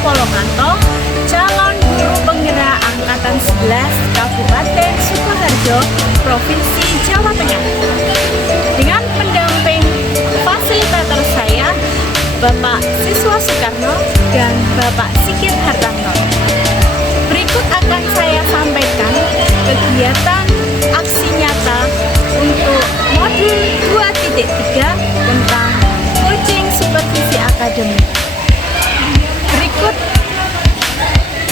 Polomanto, calon guru penggerak Angkatan 11 Kabupaten Sukoharjo, Provinsi Jawa Tengah. Dengan pendamping fasilitator saya, Bapak Siswa Soekarno dan Bapak Sigit Hartanto. Berikut akan saya sampaikan kegiatan aksi nyata untuk modul 2.3 tentang coaching supervisi akademik. Berikut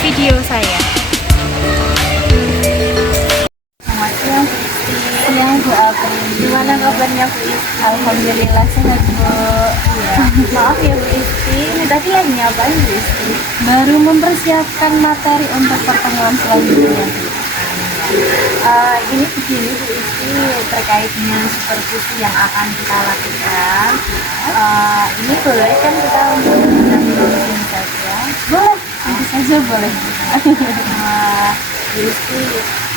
video saya. Siang Bu April, gimana kabarnya Bu Isti? Alhamdulillah sehat Bu. Ya. Maaf ya Bu Isti, ini tadi lagi ngapain Bu Isti? Baru mempersiapkan materi untuk pertemuan selanjutnya. Ini begini Bu Isti, terkait dengan supervisi yang akan kita lakukan. Ini boleh kan kita menggunakan saja? Boleh, tentu saja boleh. Bu Isti,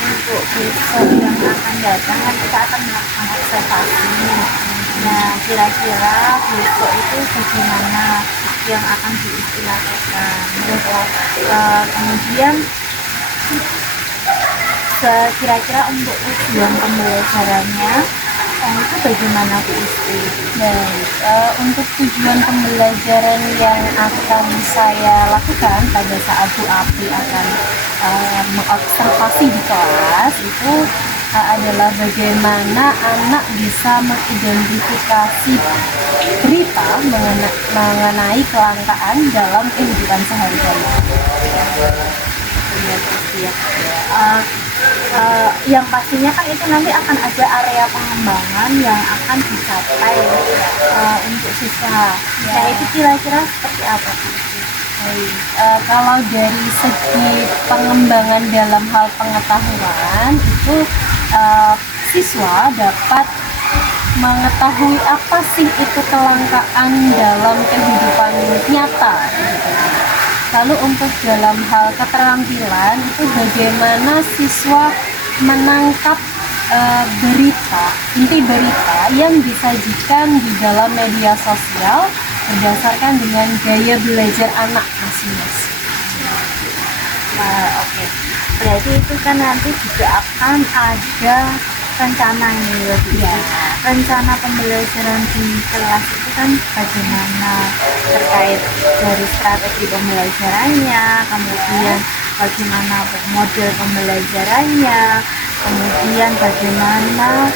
untuk besok yang akan datang kan kita akan melakukan observasi. Nah, kira-kira besok itu bagaimana yang akan dilakukan? Kemudian kira-kira untuk tujuan pembelajarannya itu bagaimana Bu Isti? Baik, untuk tujuan pembelajaran yang akan saya lakukan pada saat Bu Api akan mengobservasi di kelas itu adalah bagaimana anak bisa mengidentifikasi berita mengenai kelangkaan dalam kehidupan sehari-hari. Yang pastinya kan itu nanti akan ada area pengembangan yang akan dicapai untuk siswa. Nah itu kira-kira seperti apa? Kalau dari segi pengembangan dalam hal pengetahuan itu siswa dapat mengetahui apa sih itu kelangkaan dalam kehidupan nyata gitu. Lalu untuk dalam hal keterampilan itu bagaimana siswa menangkap inti berita yang disajikan di dalam media sosial berdasarkan dengan gaya belajar anak masing-masing. Oke. Berarti itu kan nanti juga akan ada rencananya ya. Rencana pembelajaran di kelas itu kan bagaimana terkait dari strategi pembelajarannya, kemudian bagaimana model pembelajarannya, kemudian bagaimana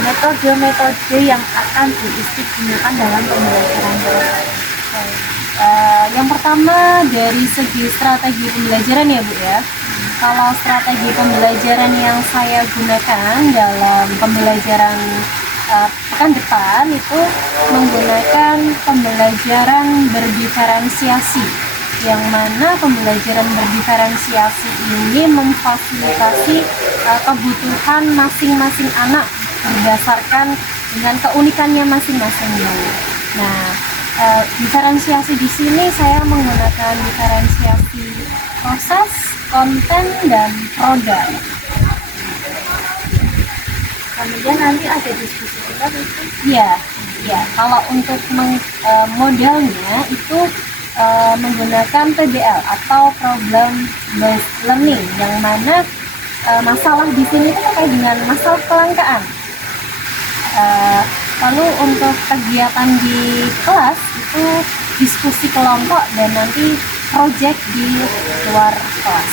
metode-metode yang akan diistimewakan dalam pembelajaran tersebut. Yang pertama dari segi strategi pembelajaran ya Bu ya. Kalau strategi pembelajaran yang saya gunakan dalam pembelajaran pekan depan itu menggunakan pembelajaran berdiferensiasi, yang mana pembelajaran berdiferensiasi ini memfasilitasi kebutuhan masing-masing anak berdasarkan dengan keunikannya masing-masing. Nah, diferensiasi di sini saya menggunakan diferensiasi proses, konten, dan produk. Kemudian nanti ada diskusi juga itu? Ya. Kalau untuk modelnya itu menggunakan PBL atau Problem Based Learning, yang mana masalah di sini itu terkait dengan masalah kelangkaan. Lalu untuk kegiatan di kelas itu diskusi kelompok dan nanti project di luar kelas.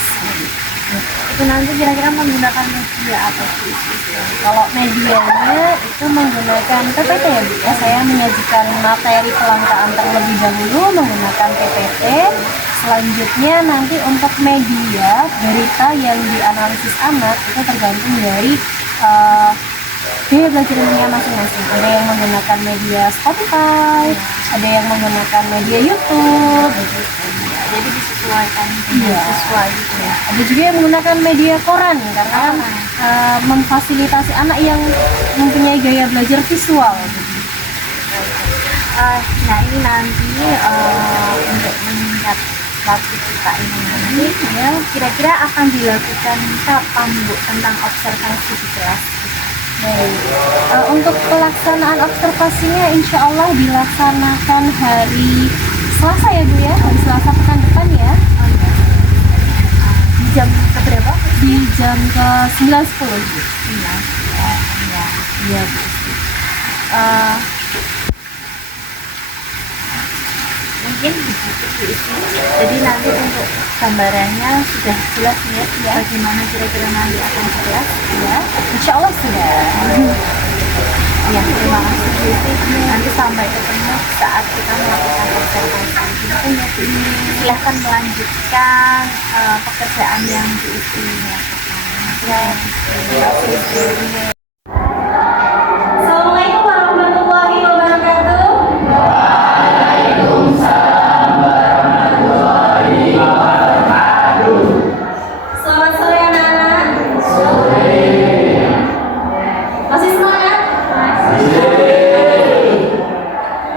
Itu nanti kira-kira menggunakan media apa sih? Kalau medianya itu menggunakan PPT ya Bu ya. Saya menyajikan materi kelangkaan terlebih dahulu menggunakan PPT. Selanjutnya nanti untuk media berita yang dianalisis anak itu tergantung dari gaya belajarnya masing-masing. Ada yang menggunakan media Spotify, ada yang menggunakan media YouTube. Jadi disesuaikan dengan siswa gitu ya. Ada juga yang menggunakan media koran karena kan memfasilitasi anak yang mempunyai gaya belajar visual. Nah ini nanti untuk meningkat waktu kita ini nanti ya kira-kira akan dilakukan kapan Bu tentang observasi di kelas? Baik. Untuk pelaksanaan observasinya insya Allah dilaksanakan hari Selasa ya Bu ya, hari Selasa Selasa pekan depan ya. Oh iya. Di jam keberapa? Di jam ke 9.10. Iya. Iya. Iya Bu. Mungkin begitu Bu Isti. Jadi nanti untuk gambarannya sudah jelas ya, bagaimana kira-kira nanti akan kelas ya. Insya Allah sudah. Ya, terima kasih Bu Isti. Nanti sampai ketemu saat kita melakukan observasi. Silahkan melanjutkan pekerjaan yang Bu Isti lakukan. Ya, terima kasih. Assalamualaikum warahmatullahi wabarakatuh. Selamat sore anak-anak. Masih semangat?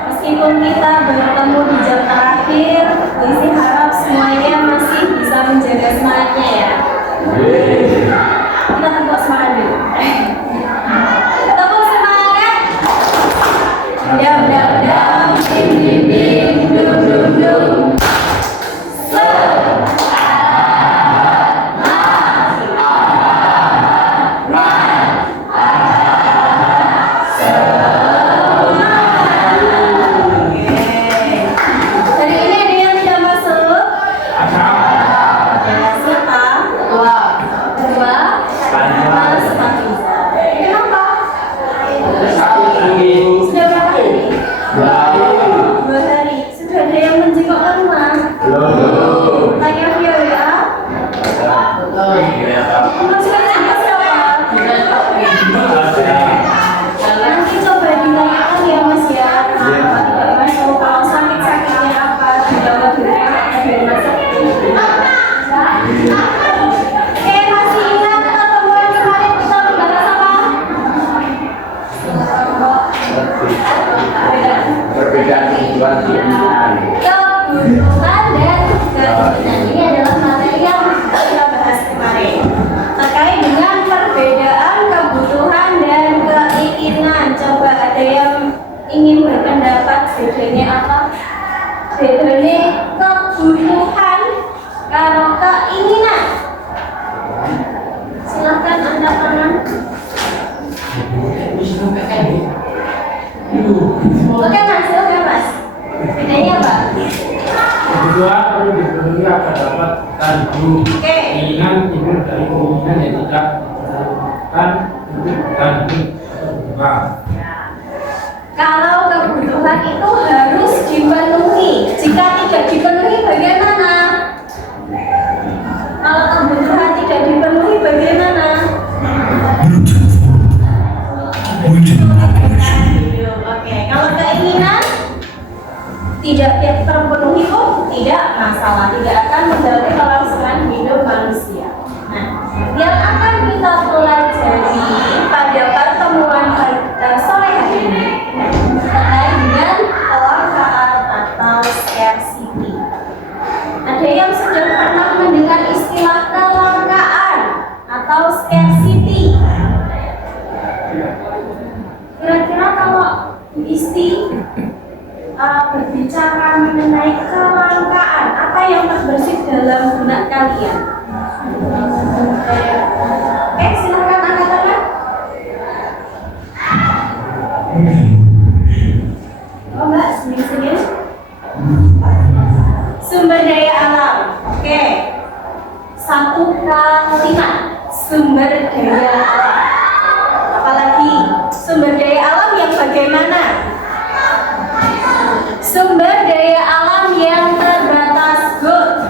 Meskipun kita bertemu di jam terakhir, Lisi harap semuanya masih bisa menjaga semangatnya ya. Kita tepuk semangat dulu. Tepuk semangat. Dam dam dam, dim dim dim, dum dum dum. Hari ini ada yang tidak masuk? Ya, siapa? Dua. Mas Fakiza. Kenapa? Sudah berapa hari? 2 hari. Sudah ada yang menjenguk ke rumah? Tanya Vio ya. Masih ada siapa? Nanti coba ditanyakan ya Mas ya. Kenapa tidak masuk? Kalau sakit-sakitnya apa? Dibawa dulu dari rumah sakit. Oke, masih ingat pertemuan kemarin kita membahas apa? Perbedaan kebutuhan Kebutuhan dan keinginan. Ini adalah materi yang kita bahas kemarin terkait dengan perbedaan kebutuhan dan keinginan. Coba ada yang ingin berpendapat bedanya apa? Bedanya kebutuhan karo keinginan. Silahkan angkat tangan. Oke mas. Bedanya apa? kebutuhan perlu dipenuhi agar dapat terpenuhi. Keinginan timbul dari keinginan yang tidak terpenuhi dan kebutuhan. Kalau kebutuhan itu harus dipenuhi. Jika tidak dipenuhi bagaimana? Kalau kebutuhan tidak dipenuhi bagaimana? Oke, kalau keinginan tidak terpenuhi pun tidak masalah, tidak akan mengganggu kelangsungan hidup manusia. Nah, yang akan kita pelajari pada pertemuan sore hari ini terkait dengan kelangkaan atau scarcity. Ada yang sudah pernah mendengar istilah kelangkaan atau scarcity? Kira-kira kalau Bu Isti berbicara mengenai kelangkaan, apa yang terbersit dalam benak kalian? Oke, silakan angkat tangan. Oh mbak, senyum-senyum. Sumber daya alam. Oke. 1 kalimat. Sumber daya alam. Apalagi sumber daya alam yang bagaimana? Sumber daya alam yang terbatas. Good.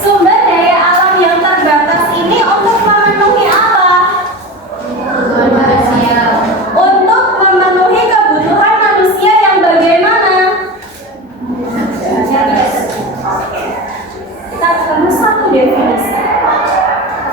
Sumber daya alam yang terbatas ini untuk memenuhi apa? Untuk memenuhi kebutuhan manusia yang bagaimana? Kita ketemu satu definisi.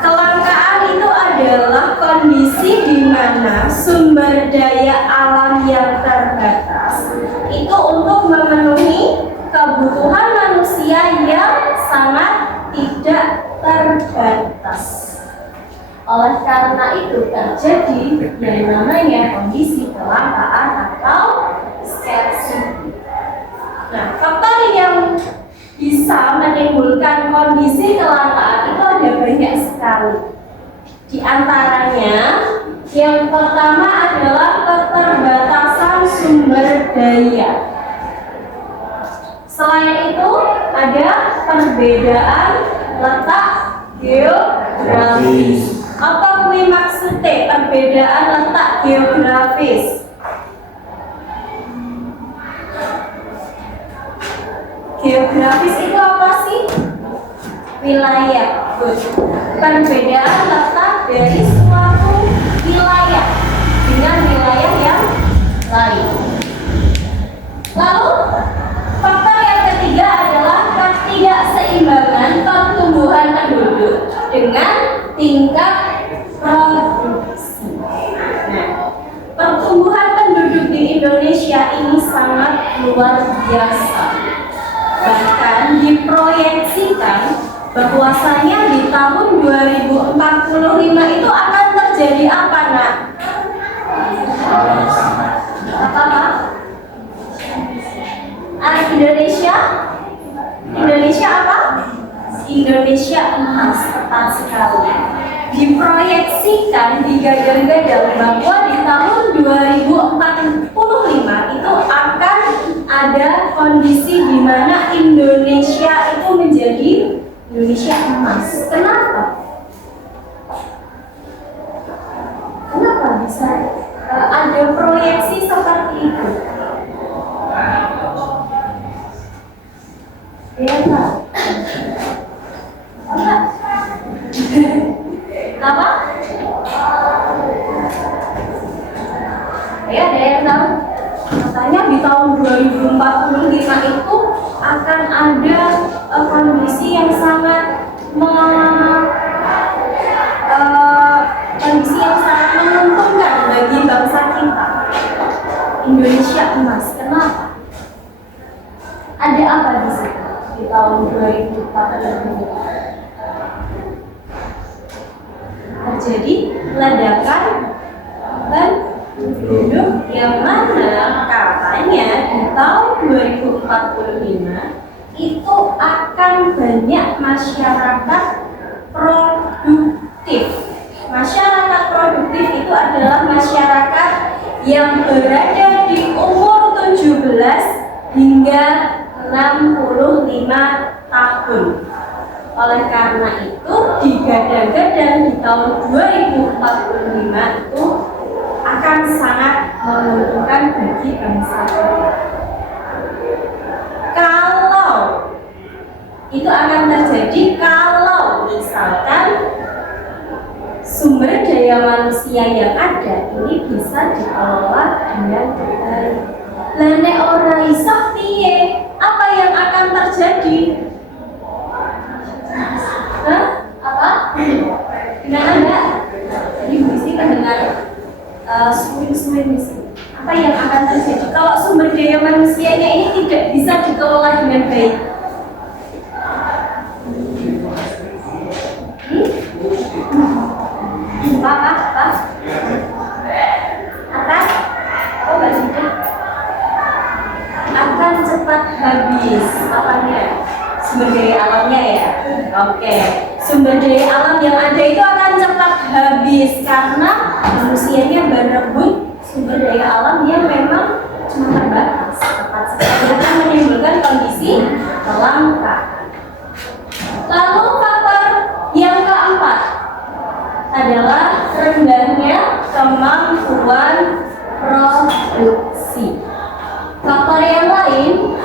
Kelangkaan itu adalah kondisi di mana sumber daya alam yang terbatas itu untuk memenuhi kebutuhan manusia yang sangat tidak terbatas. Oleh karena itu terjadi yang namanya kondisi kelangkaan atau scarcity. Nah, faktor menimbulkan kondisi kelangkaan itu ada banyak sekali. Di antaranya, yang pertama adalah keterbatasan sumber daya. Selain itu, ada perbedaan letak geografis. Apa kuwi maksudnya perbedaan letak geografis? Geografis itu apa sih? Wilayah. Good. Perbedaan letak dari suatu wilayah dengan wilayah yang lain. Lalu faktor yang ketiga adalah ketidakseimbangan pertumbuhan penduduk dengan tingkat produksi. Nah, pertumbuhan penduduk di Indonesia ini sangat luar biasa. Bahkan diproyeksikan bahwasanya di tahun 2045 itu akan terjadi apa, Nak? Apa? Indonesia? Indonesia apa? Indonesia emas, tepat sekali. Diproyeksikan, digadang-gadang bahwa di tahun 2045 itu akan ada kondisi di mana Indonesia itu menjadi Indonesia emas. Kenapa? Kenapa bisa ada proyeksi seperti itu? Ya, Pak. Apa? Ya, ada yang tahu? Katanya di tahun 2045 itu akan ada kondisi yang sangat menguntungkan bagi bangsa kita. Indonesia emas. Kenapa? Ada apa di situ di tahun 2045? Terjadi ledakan penduduk yang mana katanya di tahun 2045 itu akan banyak masyarakat produktif. Masyarakat produktif itu adalah masyarakat yang berada di umur 17 hingga 65 tahun. Oleh karena itu digadang-gadang di tahun 2045 itu akan sangat menguntungkan bagi bangsa kita. Kalau itu akan terjadi kalau misalkan sumber daya manusia yang ada ini bisa dikelola dengan baik. Lah nek ora iso piye? Apa yang akan terjadi? Hah? Apa? Gimana Mbak? Tadi mesti mendengar swing-swing di sini. Apa yang akan terjadi kalau sumber daya manusianya ini tidak bisa dikelola dengan baik? Apa? Oh, Mbak Siti. Akan cepat habis. Apanya? Sumber daya alamnya ya? Oke. Sumber daya alam yang ada itu akan cepat habis karena manusianya berebut sumber daya alam yang memang cuma terbatas. Tepat sekali akan menimbulkan kondisi kelangkaan. Lalu faktor yang keempat adalah rendahnya kemampuan produksi. Faktor yang lain,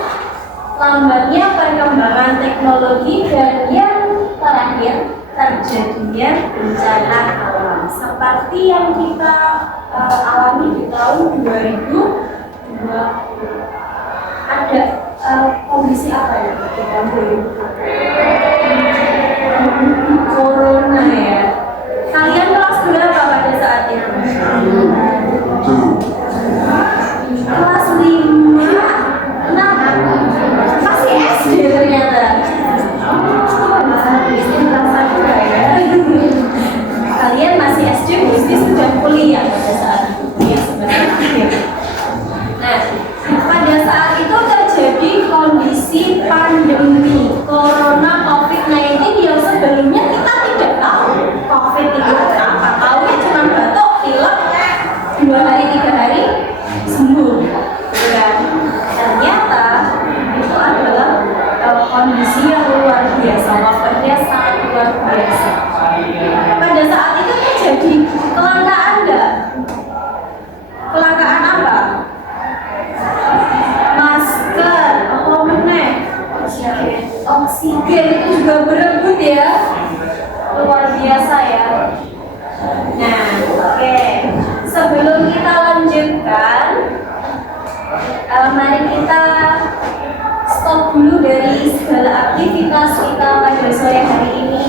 lambatnya perkembangan teknologi, dan yang terakhir terjadinya bencana alam seperti yang kita alami di tahun 2020. Ada kondisi apa ya di tahun 2020? Corona ya. Kalian kelas berapa pada saat itu? Kelas 5, 6, masih SD ternyata. Kalian masih SD, mesti sudah kuliah pada saat itu, kuliah semester akhir. Nah, pada saat itu terjadi kondisi pandemi corona. kondisi yang luar biasa, wafatnya sangat luar biasa. Pada saat itu terjadi kelangkaan nggak? Kelangkaan apa? Masker, apa meneh? Oksigen itu juga berebut ya, luar biasa ya. Nah, oke. Sebelum kita lanjutkan, mari kita stop dulu dari segala aktivitas kita pada sore hari ini.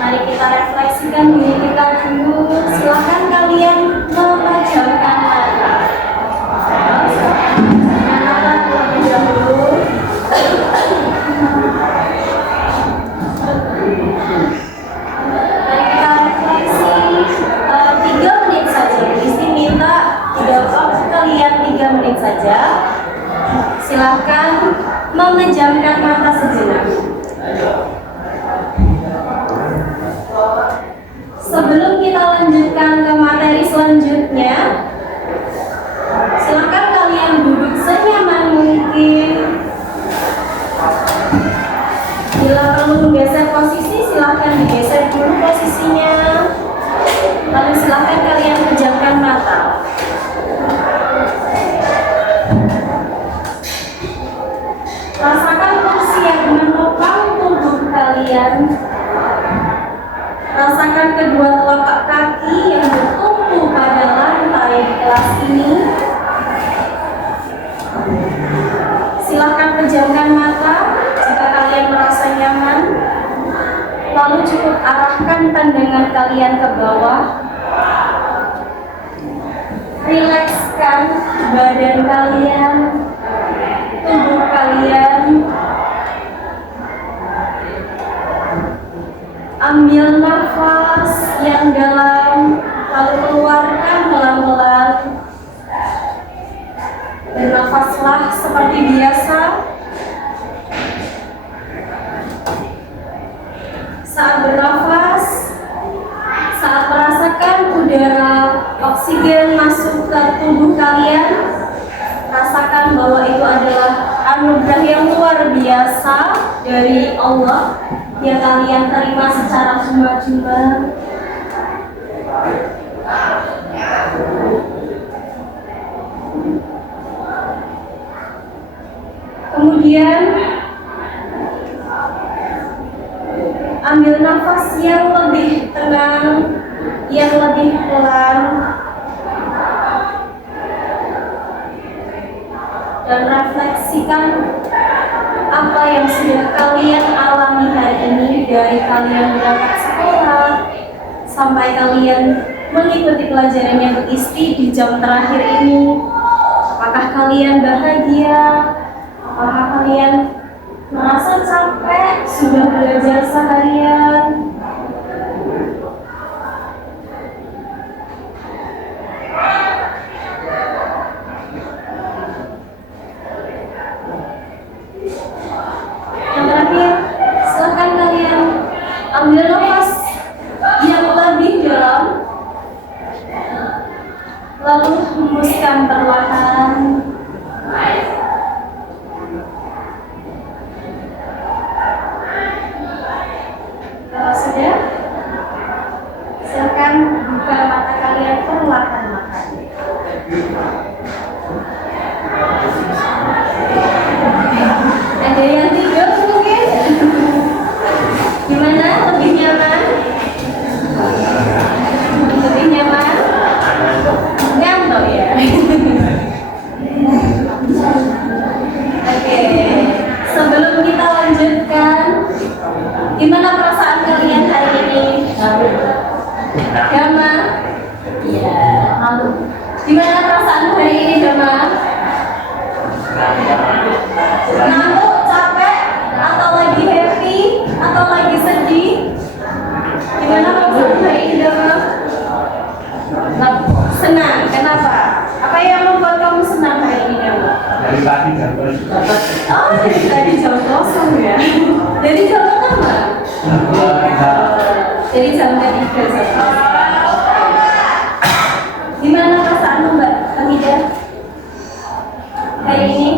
Mari kita refleksikan diri kita dulu. Silakan kalian memejamkan mata. Mata terlebih dahulu. Mari kita refleksi 3 menit saja. Isti minta kalian 3 menit saja. Silakan memejamkan mata sejenak. Sebelum kita lanjutkan ke materi selanjutnya, silakan kalian duduk senyaman mungkin. Bila perlu menggeser posisi, silakan digeser dulu posisinya. Lalu silakan kalian pejamkan mata. Rasakan kursi yang menopang tubuh kalian. Rasakan kedua telapak kaki yang bertumpu pada lantai di kelas ini. Silakan pejamkan mata jika kalian merasa nyaman. Lalu cukup arahkan pandangan kalian ke bawah. Rilekskan badan kalian, tubuh kalian. Ambil nafas yang dalam, lalu keluarkan pelan-pelan. Bernafaslah seperti biasa. Saat bernafas, saat merasakan udara oksigen masuk ke tubuh kalian, rasakan bahwa itu adalah anugerah yang luar biasa dari Allah yang kalian terima secara cuma-cuma. Kemudian ambil nafas yang lebih tenang, yang lebih pelan, dan refleksikan apa yang sudah kalian alami hari ini, dari kalian berangkat sekolah sampai kalian mengikuti pelajaran yang beristi di jam terakhir ini. Apakah kalian bahagia? Apakah kalian merasa capek sudah belajar seharian? Yang terakhir, silakan kalian ambil nafas yang lebih dalam, lalu hembuskan perlahan. Kalau sudah, silakan buka mata kalian perlahan-lahan. Ada yang tidur mungkin? Gimana? Lebih nyaman? Lebih nyaman? Ngantuk ya? Oke, sebelum kita lanjutkan, gimana perasaan kalian hari ini? Dama? Iya. Gimana perasaan hari ini, Dama? Ngantuk, capek, atau lagi happy, atau lagi sedih? Gimana perasaan hari ini, Dama? Senang. Kenapa? Apa yang membuat kamu senang hari ini, Dama? Dari tadi jam kosong. Oh, dari tadi jam kosong ya? Dari jam pertama? Jadi jam ketiga. Gimana perasaanmu, Mbak Hamida? Hari ini?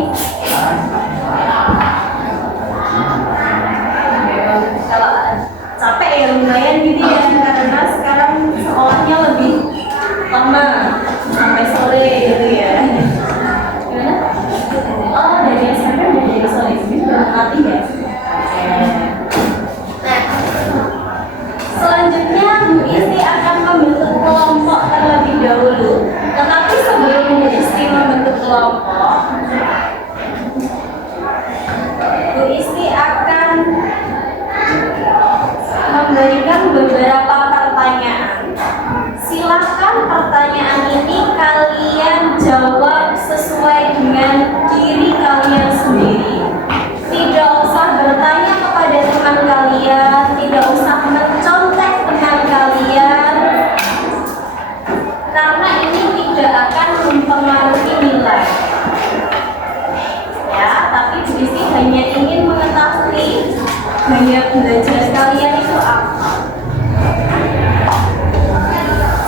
gaya belajar kalian itu apa?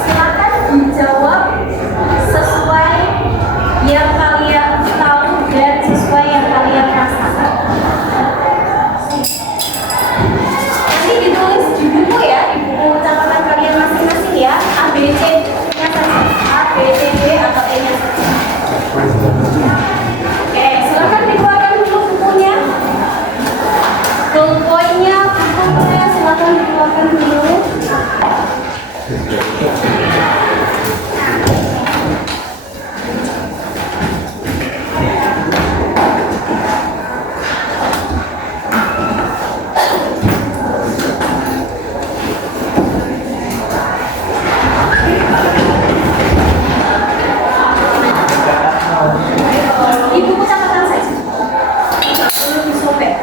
Silakan dijawab sesuai yang kalian tahu dan sesuai yang kalian rasakan. Nanti ditulis di buku ya, di buku catatan kalian masing-masing ya. A, B, C nya saja. A, B, C, D atau E nya saja. Oke, silakan dikeluarkan dulu bukunya. Ballpoint-nya, bukunya silakan dikeluarkan dulu. Di buku catatan saja. Tidak perlu disobek.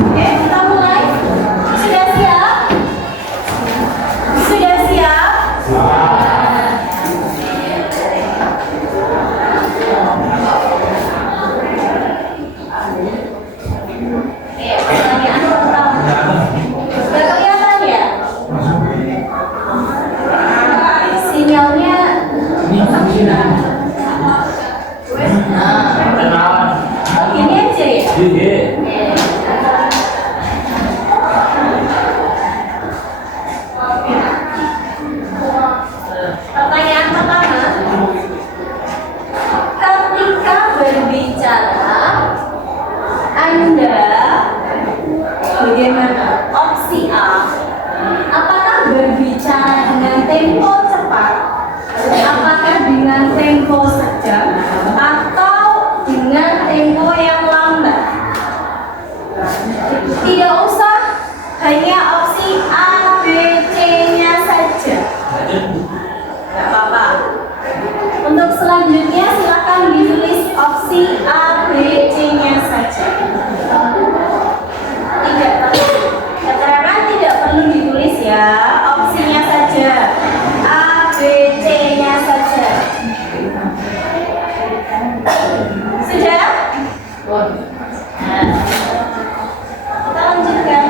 Oke, kita mulai. Sudah siap? Sudah siap? Pertanyaan pertama. Sudah kelihatan ya? Sinyalnya oh gini aja ya? Pertanyaan pertama, ketika berbicara Anda bagaimana? Opsi A, apakah berbicara dengan tempo cepat? Apakah dengan tempo sedang atau dengan tempo yang lambat? Tidak usah hanya opsi A, B, C-nya saja. Gak apa-apa. Untuk selanjutnya silakan ditulis opsi A, B, C-nya saja. Tidak perlu. Keterangan tidak perlu ditulis ya. Opsinya saja. A, B, C-nya saja. Sudah? Nah, kita lanjutkan.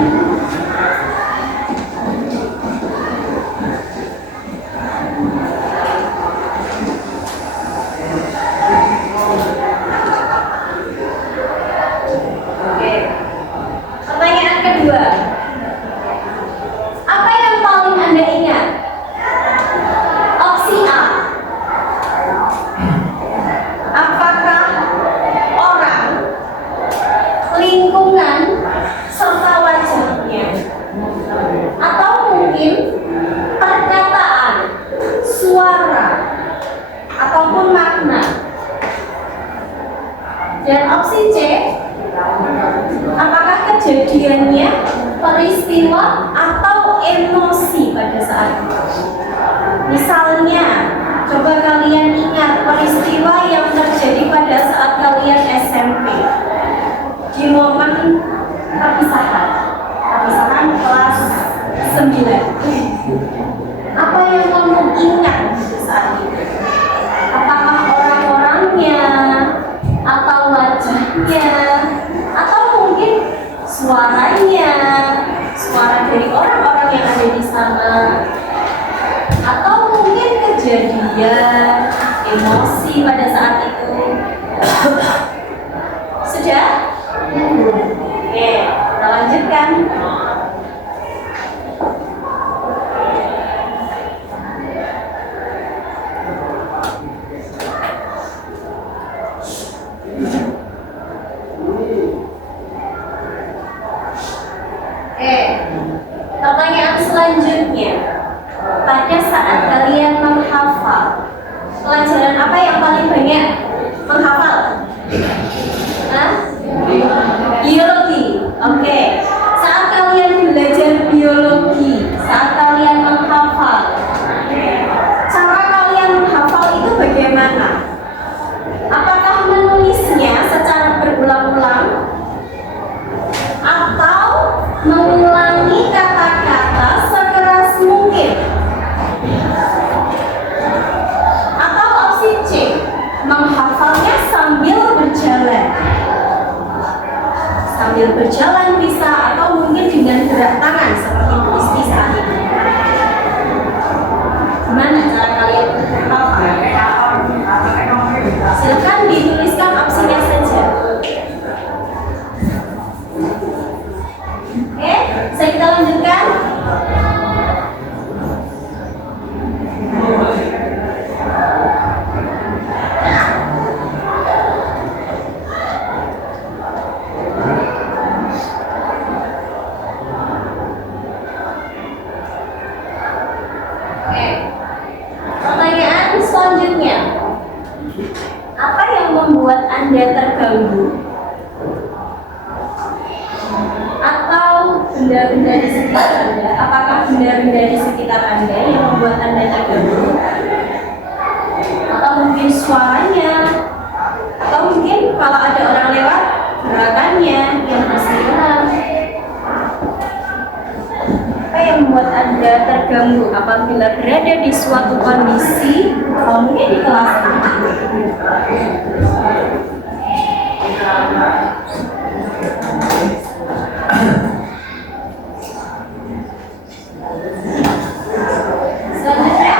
Oke. Pertanyaan kedua. Apa yang paling Anda ingat? Opsi A. Apakah orang, lingkungan, serta wajahnya? Atau mungkin perkataan, suara, ataupun makna? Dan opsi C, apakah kejadiannya, peristiwa, atau emosi pada saat itu? Misalnya, coba kalian ingat peristiwa yang terjadi pada saat kalian SMP di momen perpisahan kelas 9. Apa yang kamu ingat saat itu? Apakah orang-orangnya, atau wajahnya, atau mungkin suaranya, suara dari orang-orang yang ada di sana, atau mungkin kejadian, emosi pada saat itu? Sudah? Oke, kita lanjutkan. Pertanyaan selanjutnya, pada saat kalian menghafal, pelajaran apa yang paling banyak menghafal? Hah? Biologi. Oke. Saat kalian belajar biologi, saat kalian menghafal, cara kalian menghafal itu bagaimana? Apakah menulisnya secara berulang-ulang? Atau mengulangi kata-kata sekeras mungkin? Atau opsi C, menghafalnya sambil berjalan? sambil berjalan bisa, atau mungkin dengan gerak tangan seperti twist saat ini. Gimana cara kalian hafal? Silakan dituliskan opsinya saja. Oke, bisa kita lanjutkan. Pertanyaan selanjutnya, apa yang membuat Anda terganggu? Atau benda-benda di sekitar Anda? Apakah benda-benda di sekitar Anda yang membuat Anda terganggu? Atau mungkin suaranya? Atau mungkin kalau ada orang lewat, gerakannya yang berseliweran? Apa yang membuat Anda terganggu apabila berada di suatu kondisi, mungkin di kelas ini? Selanjutnya,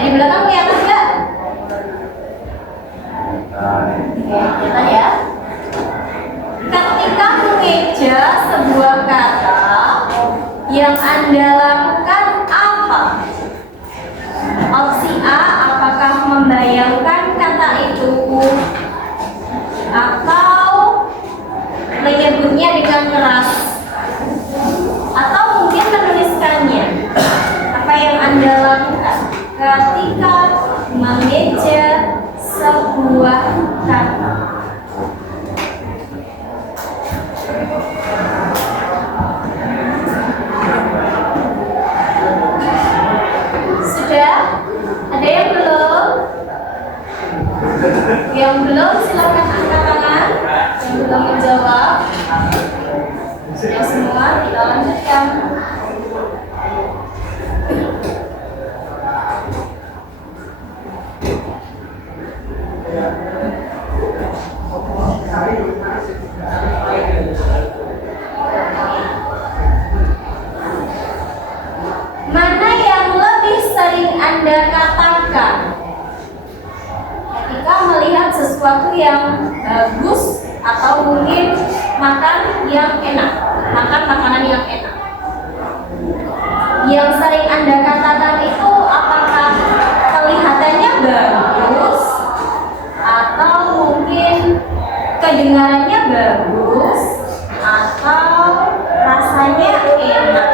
di belakang kelihatan nggak? Oke, kelihatan ya. Ketika mengeja sebuah kata, yang Anda lakukan apa? Opsi A, apakah membayangkan kata itu atau menyebutnya dengan keras, atau mungkin menuliskannya? Apa yang Anda lakukan ketika mengeja sebuah kata? Sudah? Ada yang belum? Yang belum silakan angkat tangan. Yang belum menjawab. Sudah semua, kita lanjutkan. Mana yang lebih sering Anda katakan ketika melihat sesuatu yang bagus, atau mungkin makan yang enak, makan makanan yang enak? Yang sering Anda katakan itu apakah kelihatannya bagus, atau mungkin kedengarannya bagus, atau rasanya enak?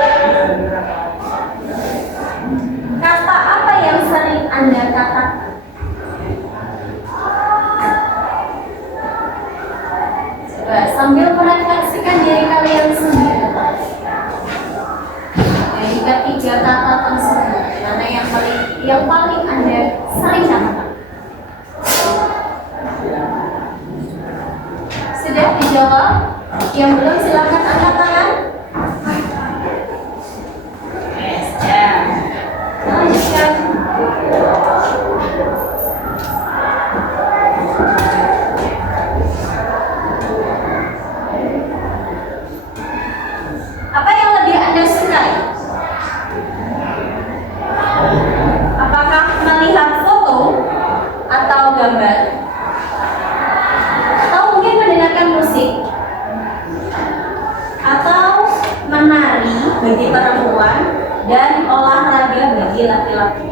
Kata apa yang sering Anda katakan? Coba sambil merefleksikan diri kalian sendiri. Dari ketiga kata tersebut, mana yang paling Anda sering katakan? Sudah dijawab? Yang belum silakan angkat tangan. Lanjutkan. Apa yang lebih Anda sukai? Apakah melihat foto atau gambar? Atau mungkin mendengarkan musik? Atau menari bagi perempuan dan olahraga bagi laki-laki?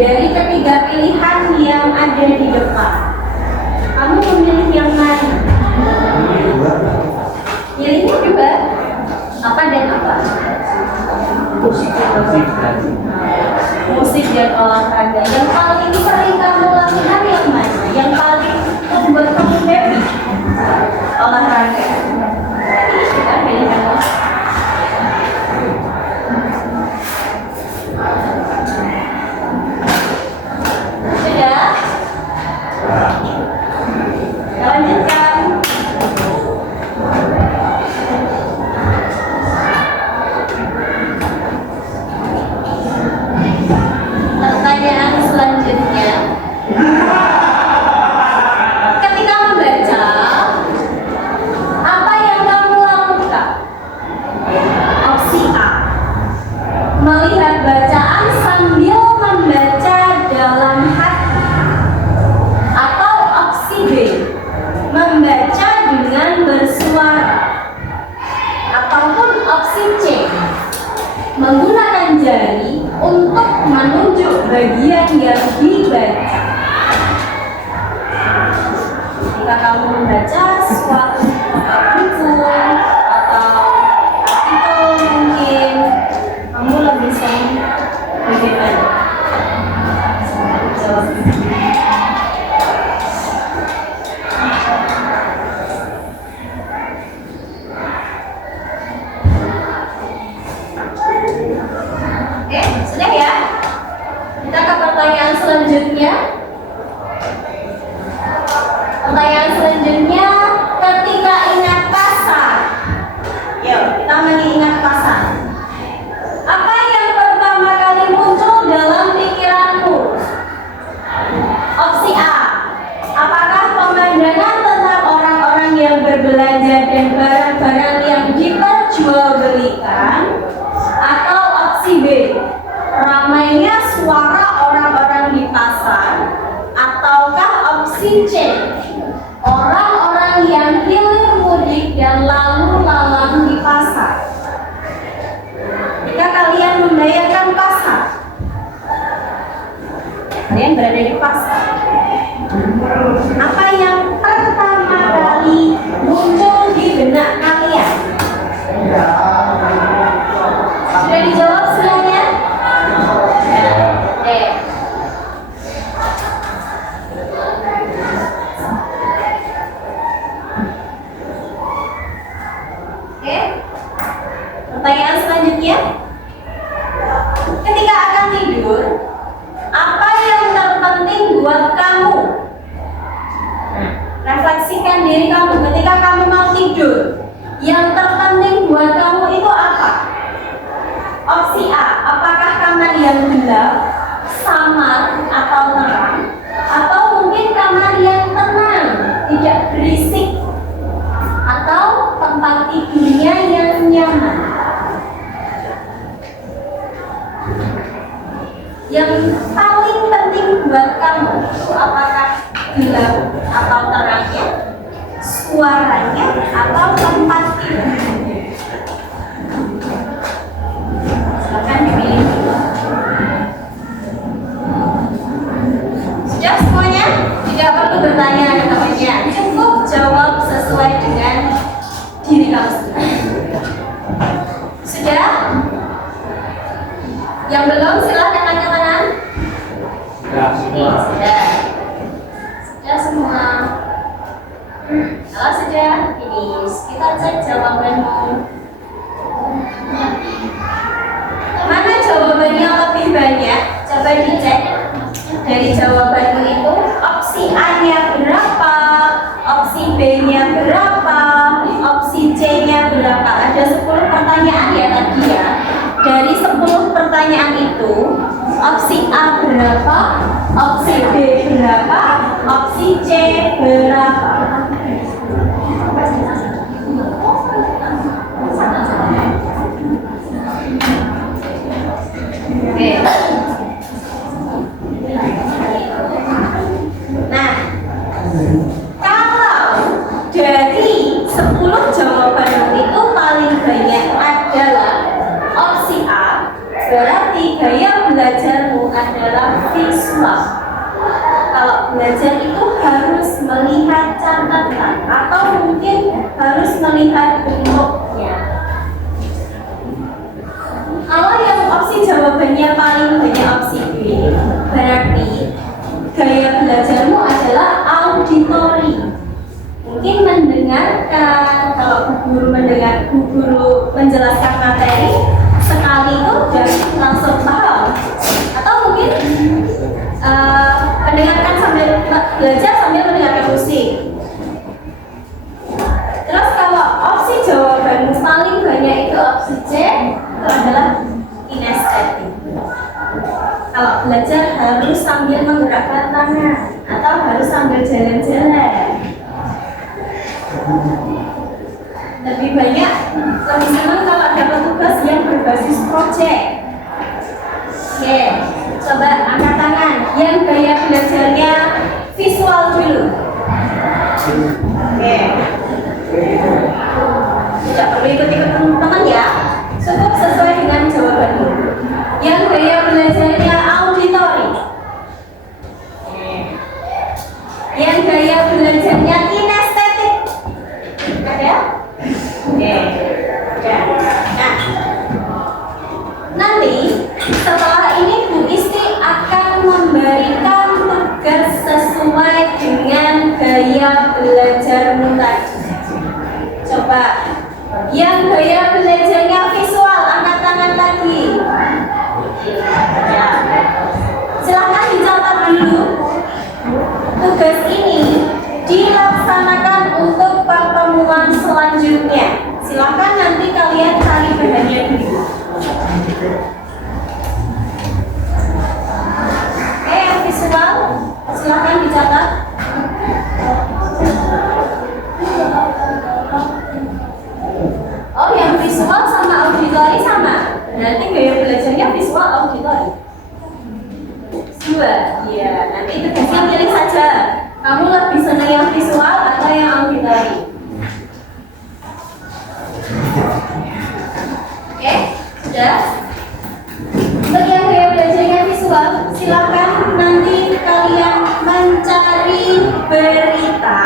Dari ketiga pilihan yang ada di depan, kamu memilih yang mana? Pilihnya dua. Apa dan apa? Musik dan olahraga. Yang paling sering kamu lakukan yang mana? Yang paling membuat kamu happy? Olahraga. Kita pilih yang mana? Sudah? bagian yang dibaca. Jika kamu membaca suatu buku atau artikel mungkin kamu lebih sering bagaimana? Jawab. Oke, sudah ya? Kita ke pertanyaan selanjutnya. Pertanyaan selanjutnya, ketika ingat pasar. Yuk, kita mengingat pasar. Apa yang pertama kali muncul dalam pikiranmu? Opsi A. Apakah pemandangan tentang orang-orang yang berbelanja dan barang-barang yang diperjualbelikan? Atau opsi B. Ramainya suara orang-orang di pasar? Ataukah opsi C. Orang-orang yang hilir mudik dan lalu lalang di pasar? Jika kalian membayangkan pasar, kalian berada di pasar, apa yang pertama kali muncul di benak kalian? Sudah dijawab semuanya? Oke. Pertanyaan selanjutnya, ketika akan tidur, apa yang terpenting buat kamu? Refleksikan diri kamu ketika kamu mau tidur. Yang terpenting buat kamu itu apa? Opsi A, apakah kamar yang gelap, samar, atau terang? Atau mungkin kamar yang tenang, tidak berisik? Atau tempat tidurnya yang nyaman? Yang paling penting buat kamu itu apakah gelap atau terangnya, suaranya, atau tempat tidurnya? Silakan dipilih. Sudah semuanya? Tidak perlu bertanya ke temannya, cukup jawab sesuai dengan diri kamu sendiri. Sudah? Yang belum silahkan angkat tangan. Ya, semua. Sudah. Sudah semua. Kalau sudah finish, kita cek jawabanmu. Mana jawabannya lebih banyak? Coba dicek. Dari jawabanmu itu, opsi A-nya berapa, opsi B-nya berapa, opsi C-nya berapa? Ada 10 pertanyaan ya tadi ya. Dari 10 pertanyaan itu, opsi A berapa, opsi B berapa, opsi C berapa? Oke. Nah, kalau dari 10 jawaban itu paling banyak adalah opsi A, berarti gaya belajarmu adalah visual. Kalau belajar itu harus melihat catatan atau mungkin harus melihat bentuknya. Kalau yang opsi jawabannya paling banyak opsi B, berarti gaya belajarmu adalah auditory. Mungkin mendengarkan, kalau guru menjelaskan materi sekali itu udah langsung paham. Atau mungkin mendengarkan sambil belajar sambil mendengarkan musik. Terus kalau opsi jawaban paling banyak itu opsi C, itu adalah kinestetik. Kalau belajar harus sambil menggerakkan tangan atau harus sambil jalan-jalan. Lebih banyak, lebih senang kalau dapat tugas yang berbasis project. Oke, coba angkat tangan yang gaya belajarnya visual dulu. Oke. Tidak perlu ikut-ikut teman-teman ya. Cukup sesuai dengan jawabanmu. Yang gaya belajarnya auditory. Yang gaya belajarnya kinestetik. Ada? Oke. Ada. Nah, nanti setelah ini Bu Isti akan memberikan tugas sesuai dengan gaya belajarmu tadi. Coba yang gaya belajarnya visual, angkat tangan lagi. Ya. Silahkan dicatat dulu. Tugas ini dilaksanakan untuk pertemuan selanjutnya. Silahkan nanti kalian cari bahannya dulu. Oke, yang visual silahkan dicatat. Oh, yang visual sama auditori sama. Nanti gaya belajarnya visual auditori. Dua, iya. Nanti tugasnya pilih saja. Kamu lebih senang yang visual atau yang auditori? Oke, sudah. Untuk yang gaya belajarnya visual, silakan nanti kalian mencari berita.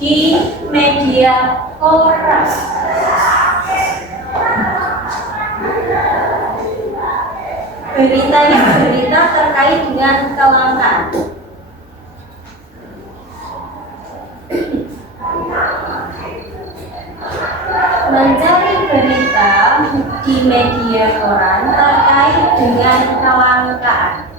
Di media koran. Beritanya berita terkait dengan kelangkaan. Mencari berita di media koran terkait dengan kelangkaan.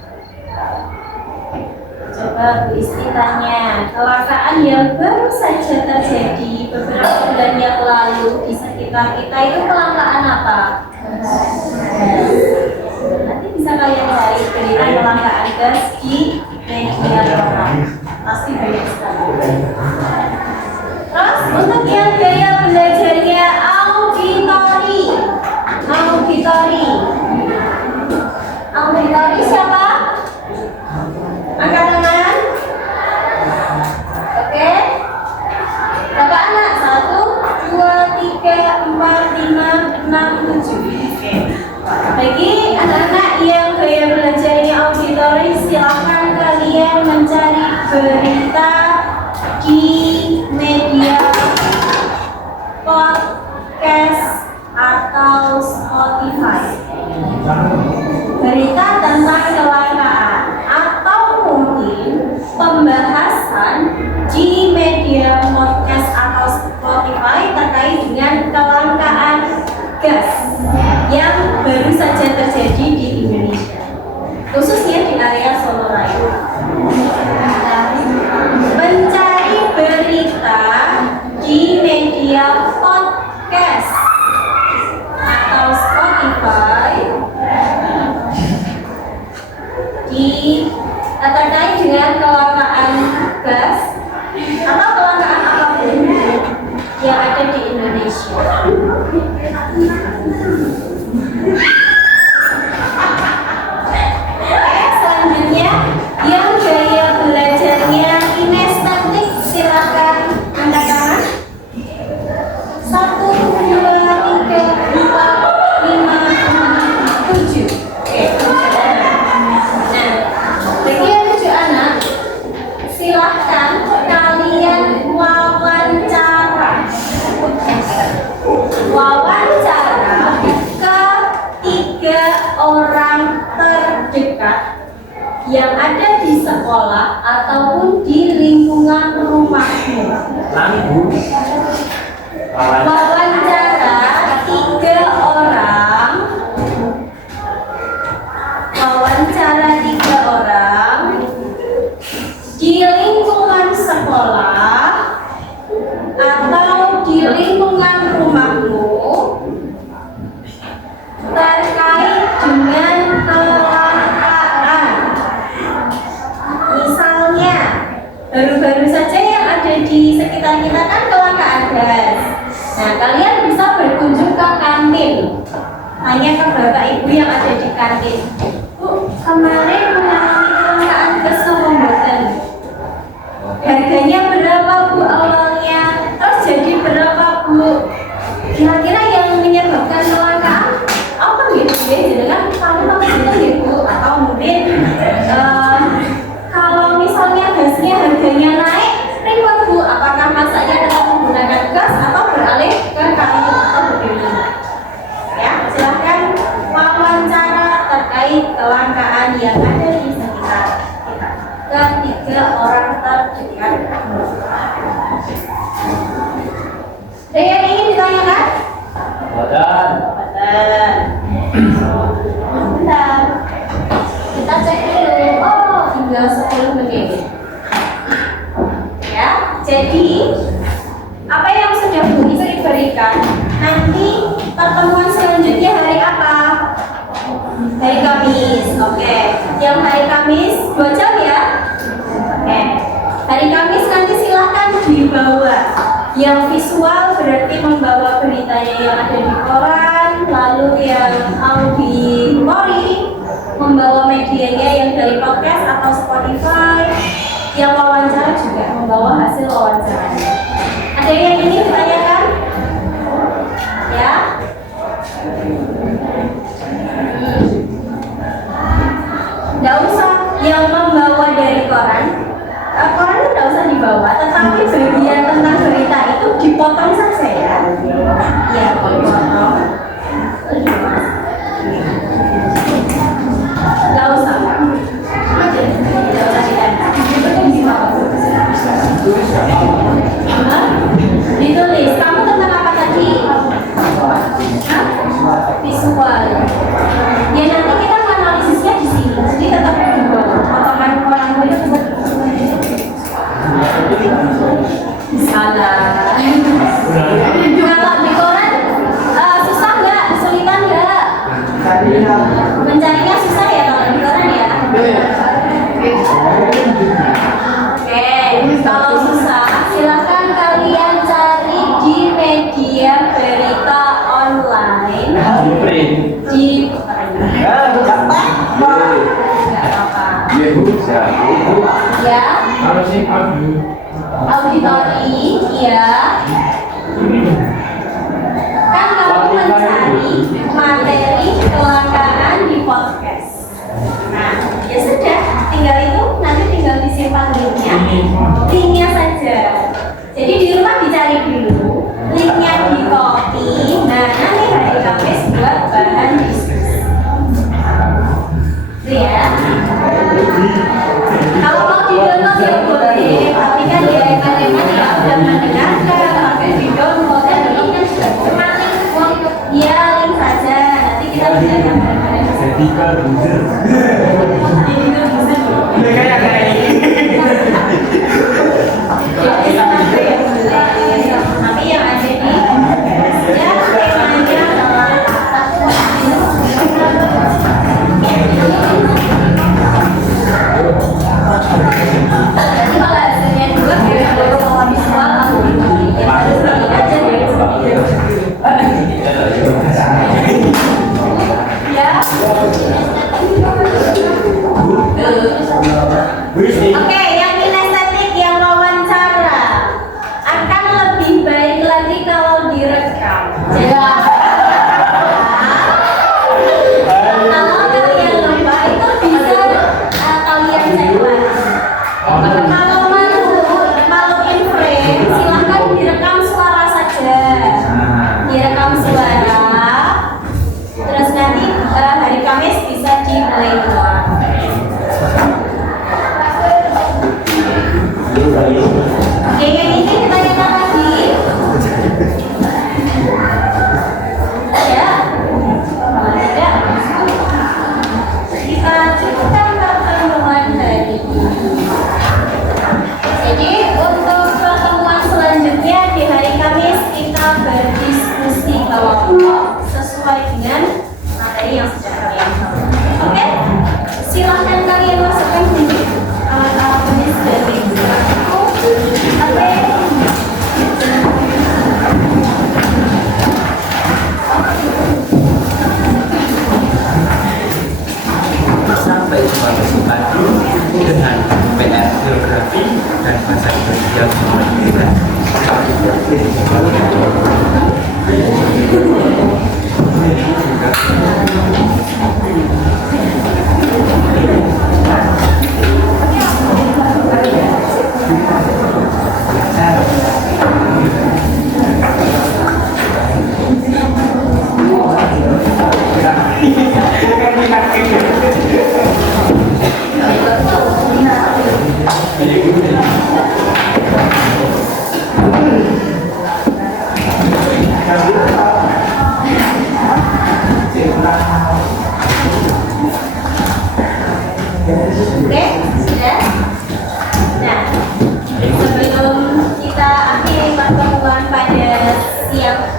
Coba Bu Isti tanya, kelangkaan yang baru saja terjadi beberapa bulan yang lalu di sekitar kita itu kelangkaan apa? Nanti bisa kalian cari berita kelangkaan gas di media koran. Pasti banyak sekali. Terus untuk yang gaya belajarnya auditori. Auditori siapa? Angkat tangan. Oke. Berapa anak? 1, 2, 3, 4, 5, 6, 7. Oke. Bagi anak-anak yang gaya belajarnya auditori, silakan kalian mencari berita di media podcast atau Spotify. Berita tentang kelangkaan atau mungkin pembahasan di media podcast atau Spotify terkait dengan kelangkaan gas yang baru saja terjadi di Indonesia, khususnya di area Solo Raya. Mencari berita di media podcast atau Spotify terkait dengan kelangkaan gas atau kelangkaan apapun yang ada di Indonesia. Selanjutnya yang gaya belajarnya kinestetik, silakan angkat tangan. 1, 2, 3, 4, 5, 7. Oke, 7. Nah, bagi yang 7 anak, silahkan kalian wawancara ke 3 orang terdekat yang ada di sekolah ataupun di lingkungan rumahmu. Wawancara 3 orang di lingkungan sekolah atau di lingkungan rumahmu terkait dengan kelangkaan. Misalnya, baru-baru saja yang ada di sekitar kita kan kelangkaan gas. Nah, kalian bisa berkunjung ke kantin. Tanya ke bapak ibu yang ada di kantin. Bu, kemarin mengalami kelangkaan gas sama mboten? Harganya berapa Bu awalnya? Terus jadi berapa Bu? Kira-kira Bentar. Kita cek dulu. Oh, tinggal 10 menit. Ya, jadi apa yang sudah Bu Istri berikan, nanti pertemuan selanjutnya hari apa? Hari Kamis. Oke. Yang hari Kamis 2 jam ya? Oke. Hari Kamis nanti silahkan dibawa. Yang visual berarti membawa beritanya yang ada di koran, lalu yang auditori membawa medianya yang dari podcast atau Spotify, yang wawancara juga membawa hasil wawancaranya. Ada yang ingin ditanyakan? Ya? Nggak usah yang membawa dari koran. Koran itu nggak usah dibawa, tetapi bagian tentang berita itu dipotong saja ya. Iya, dipotong. Nggak usah. Nggak usah ditulis. Kamu tentang apa tadi? Visual. Ya nanti kita analisisnya di sini. Jadi tetap dibawa. Potongan koran itu salah. Kalau di koran susah nggak? Kesulitan nggak? Mencarinya susah ya kalau di koran ya? Oke, kalau susah silakan kalian cari di media berita online. Di nggak apa-apa. Ya. Auditori, ya. Kan kamu mencari materi kecelakaan di podcast. Nah, ya sudah, tinggal itu nanti tinggal disimpan linknya saja. Jadi di rumah dicari dulu, linknya di copy. Nah, nanti hari Kamis buat bahan diskusi. Itu ya. Kalau mau di-download ya boleh, tapi kan ya enak-enak ya udah mendengarkan, pakai di-download ya linknya juga cuma ya link saja, nanti kita bisa gambar-gambar. Sertifikat user. Tapi yang ada di ya temanya adalah satu jadi kalau hasilnya dua dari sama visual atau ya harus pilih aja dari ya. Oke, yang kinestetik, yang wawancara akan lebih baik lagi kalau direkam. Jadi kalau kalian lupa itu bisa kalian cek lagi. Kalau in frame silahkan direkam suara saja. Direkam suara. Terus nanti hari Kamis bisa di play ulang. Oke, yang ini kita lihat lagi. Ya, tidak. Kita cukupkan pertemuan hari ini. Jadi untuk pertemuan selanjutnya di hari Kamis kita berdiskusi kelompok sesuai dengan materi yang sudah kalian tahu. Oke, silahkan kalian masukkan dulu alat-alat tulis dari buku. Oke. Sampai jumpa pagi dengan PR geografi dan bahasa Indonesia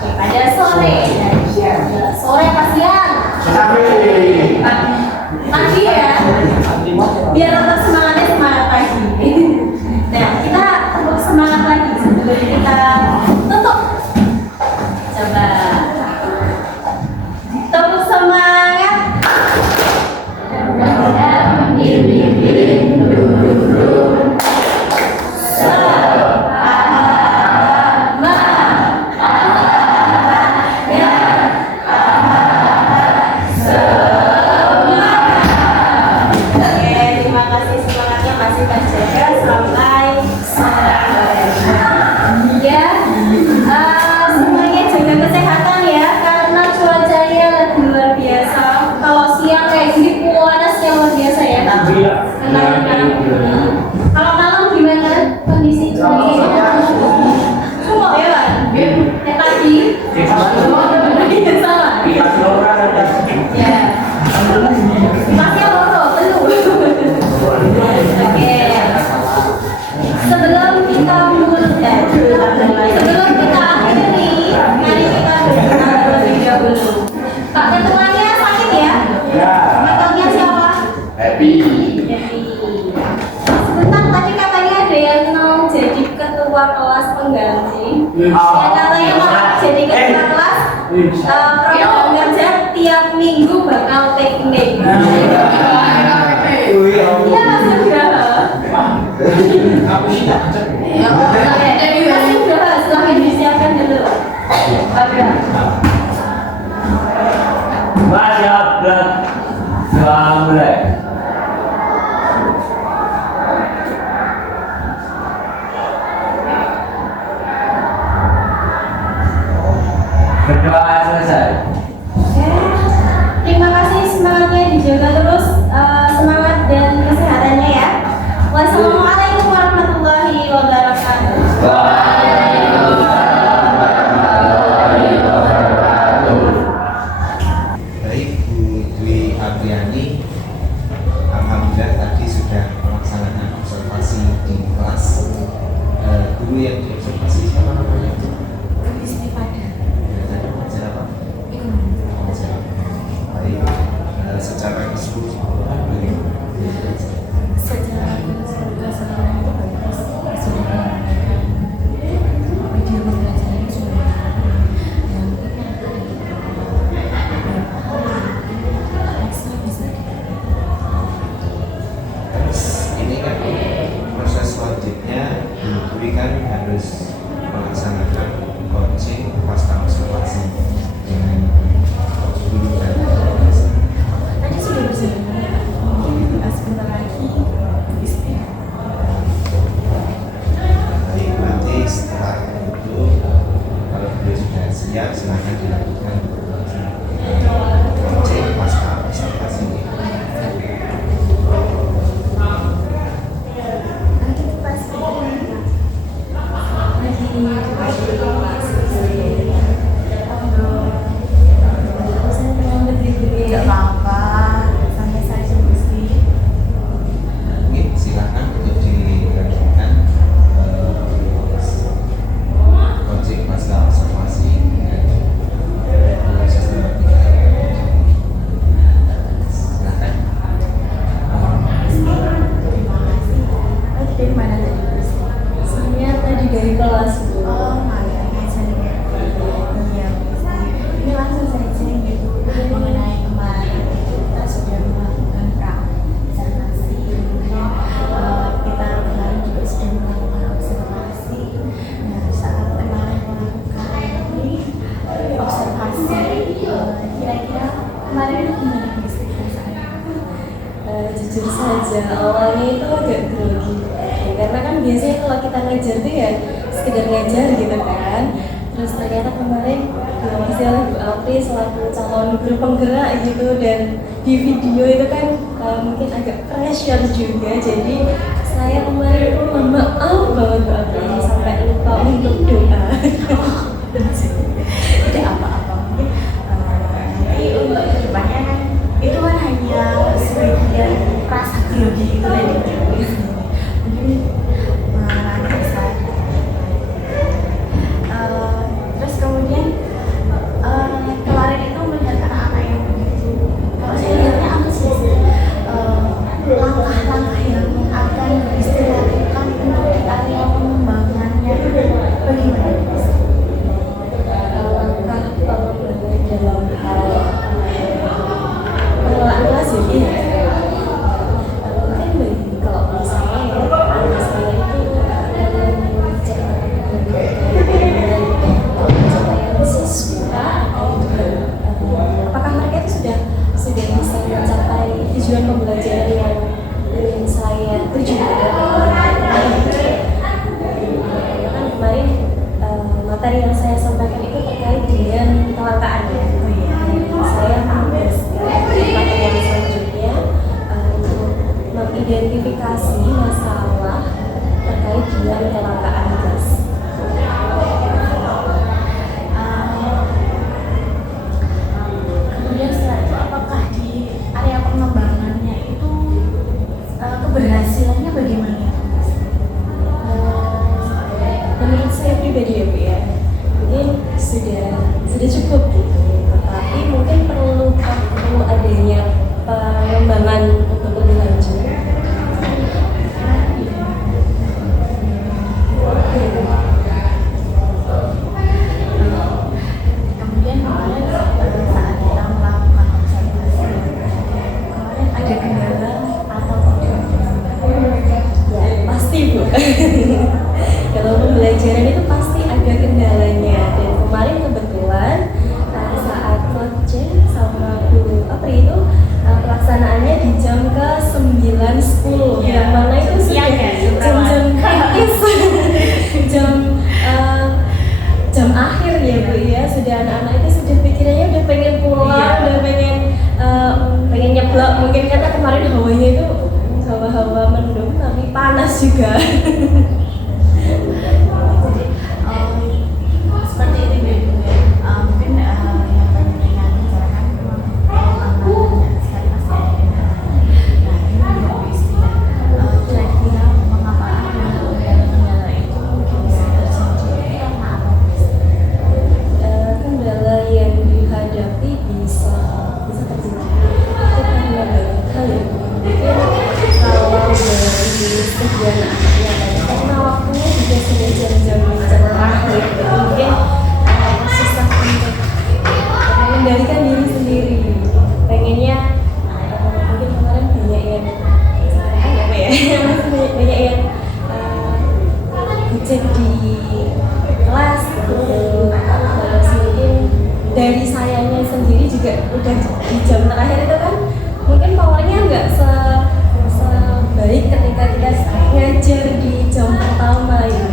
pada sore. Sore apa siang? Pagi ya. Biar tetap semangatnya semangat pagi. Nah, kita untuk semangat lagi sebelum kita tutup. Coba tepuk semangat. Kalau malam gimana kondisi cuacanya? Semua ya kan? Kayak pagi? Sama? Ya. Masnya loro, penuh. Oke. Sebelum kita mulai, sebelum kita akhiri, mari kita berdoa terlebih dahulu. Pak ketuanya sakit ya? Ketuanya siapa? Happy. Sebentar, tadi katanya ada yang mau jadi ketua kelas pengganti. Yang katanya mau jadi ketua kelas, program kerja tiap minggu bakal teknik. Iya Mas Nugraha. Mas Nugraha, silahkan disiapkan dulu. Siap, selamat mulai. Berdoa selesai. Terima kasih, semangatnya dijaga terus, semangat dan kesehatannya ya. Wassalamualaikum warahmatullahi wabarakatuh. Baik Bu Dwi Apriani, alhamdulillah tadi sudah melaksanakan observasi di kelas. Guru yang diobservasi siapa namanya? Belajar apa? Belajar. Baik, secara keseluruhan bagaimana? Secara keseluruhan itu bagus, sudah video pembelajaran sudah yang ekstra bisa Terus ini kan proses selanjutnya Bu Dwi kan harus melaksanakan coaching pasca observasi dengan guru dan tadi sudah berjalan. Sebentar lagi istirahat. Baik, nanti setelah itu kalau beliau sudah siap silahkan dilakukan cek pasca observasi. Nanti pas tidak apa-apa, santai saja Gusti. Oke, silakan untuk dilanjutkan cek pasca observasi dengan sistematika. Silakan. Dari mana tadi Gusti? Sebenarnya tadi dari kelas Bu. Oh, makanya saya iya Gusti. Ini langsung saja gitu mengenai kemarin kita sudah melakukan observasi, kemudian kita kemarin juga sudah melakukan observasi. Nah, saat kemarin melakukan ini observasi, kira-kira kemarin gimana Gusti perasaannya? Jujur saja awalnya itu agak grogi karena kan biasanya kalau kita ngajar tuh ya sekedar ngajar gitu kan, terus ternyata kemarin diawasi oleh Bu Apri selaku calon guru penggerak gitu, dan di video itu kan mungkin agak pressure juga, jadi saya kemarin itu mohon maaf banget Bu Apri sampai lupa untuk doa. Tidak apa-apa, mungkin nanti untuk kedepannya kan itu kan hanya sebagian rasa grogi itu tadi mungkin nanti bisa terus kemudian sudah cukup gitu. Tapi mungkin perlu adanya pengembangan untuk lebih lanjut. Kemudian kemarin saat kita melakukan observasi, kemarin ada kendala atau Ya, pasti Bu. Kalau pembelajaran itu pasti ada kendalanya. Dan kemarin kebetulan saat coaching sama Bu Apri itu pelaksanaannya di jam ke 9.10 yang mana itu sudah jam-jam kritis. jam akhir ya Bu ya, sudah anak-anak itu sudah pikirannya udah pengen pulang, udah pengen nyeblak mungkin karena kemarin hawanya itu hawa-hawa mendung tapi panas juga. seperti itu ya. Mungkin yang banyak dengan bicarakan memang sekali masih ada kendala. Nah ini menjadi istilah kira-kira mengapa ada kendala itu mungkin bisa terjadi karena apa? Kendala yang dihadapi bisa terjadi itu karena banyak hal ya. Mungkin kalau dari segi anak-anaknya karena waktunya juga sudah jam-jam terakhir gitu. Mungkin susah untuk mengendalikan diri sendiri. Pengennya mungkin kemarin banyak yang apa ya banyak yang cek di kelas gitu. Terus mungkin dari sayanya sendiri juga udah di jam terakhir itu kan mungkin powernya nggak sebaik ketika kita ngajar di jam pertama gitu.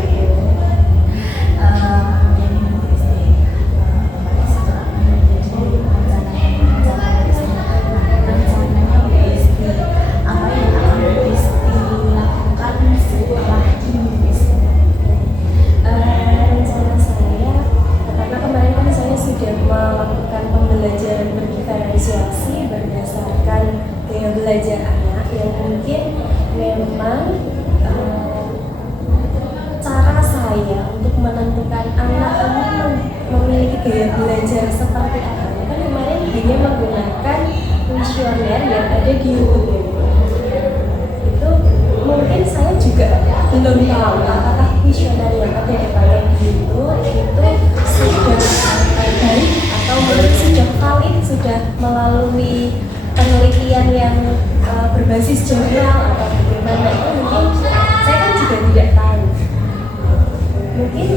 Rencana saya karena kemarin kan saya sudah melakukan pembelajaran berdiferensiasi berdasarkan gaya belajar anak yang mungkin memang cara saya untuk menentukan anak memiliki gaya belajar seperti apa kan kemarin hanya menggunakan kuesioner yang ada di YouTube itu mungkin saya juga belum tahu apakah kuesioner yang ada dipakai di YouTube itu sudah baik atau mungkin sudah valid, sudah melalui penelitian yang berbasis jurnal atau bagaimana itu mungkin saya kan juga tidak tahu. Mungkin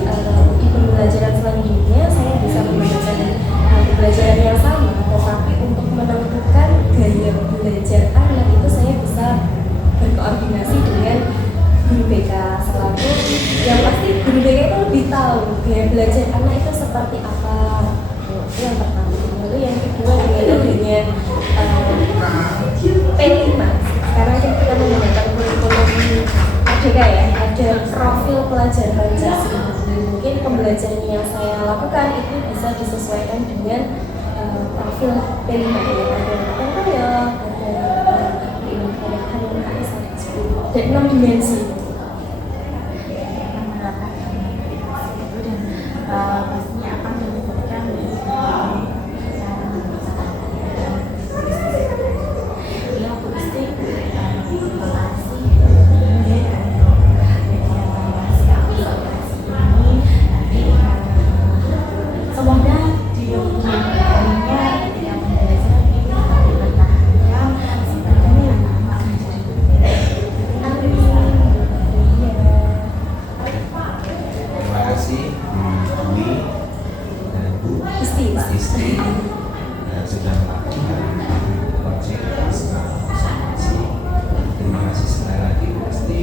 di pembelajaran selanjutnya saya bisa menggunakan pembelajaran yang sama, tetapi untuk menentukan gaya belajar anak itu saya bisa berkoordinasi dengan guru BK selaku yang pasti guru BK itu lebih tahu gaya belajar anak itu seperti apa. Itu yang pertama. Lalu yang kedua dengan adanya P5 sekarang kan kita menggunakan kurikulum merdeka ya, ada profil pelajar Pancasila. Mungkin pembelajaran yang saya lakukan itu bisa disesuaikan dengan profil P5 ya, ada pengayak, ada 6 dimensi. Pastinya akan melibatkan semoga di dokumennya yang belajar ini dapat bertahan seperti Terima kasih Budi dan Bu Isti sudah melakukan coaching pasca observasi. Terima kasih sekali lagi Bu Isti.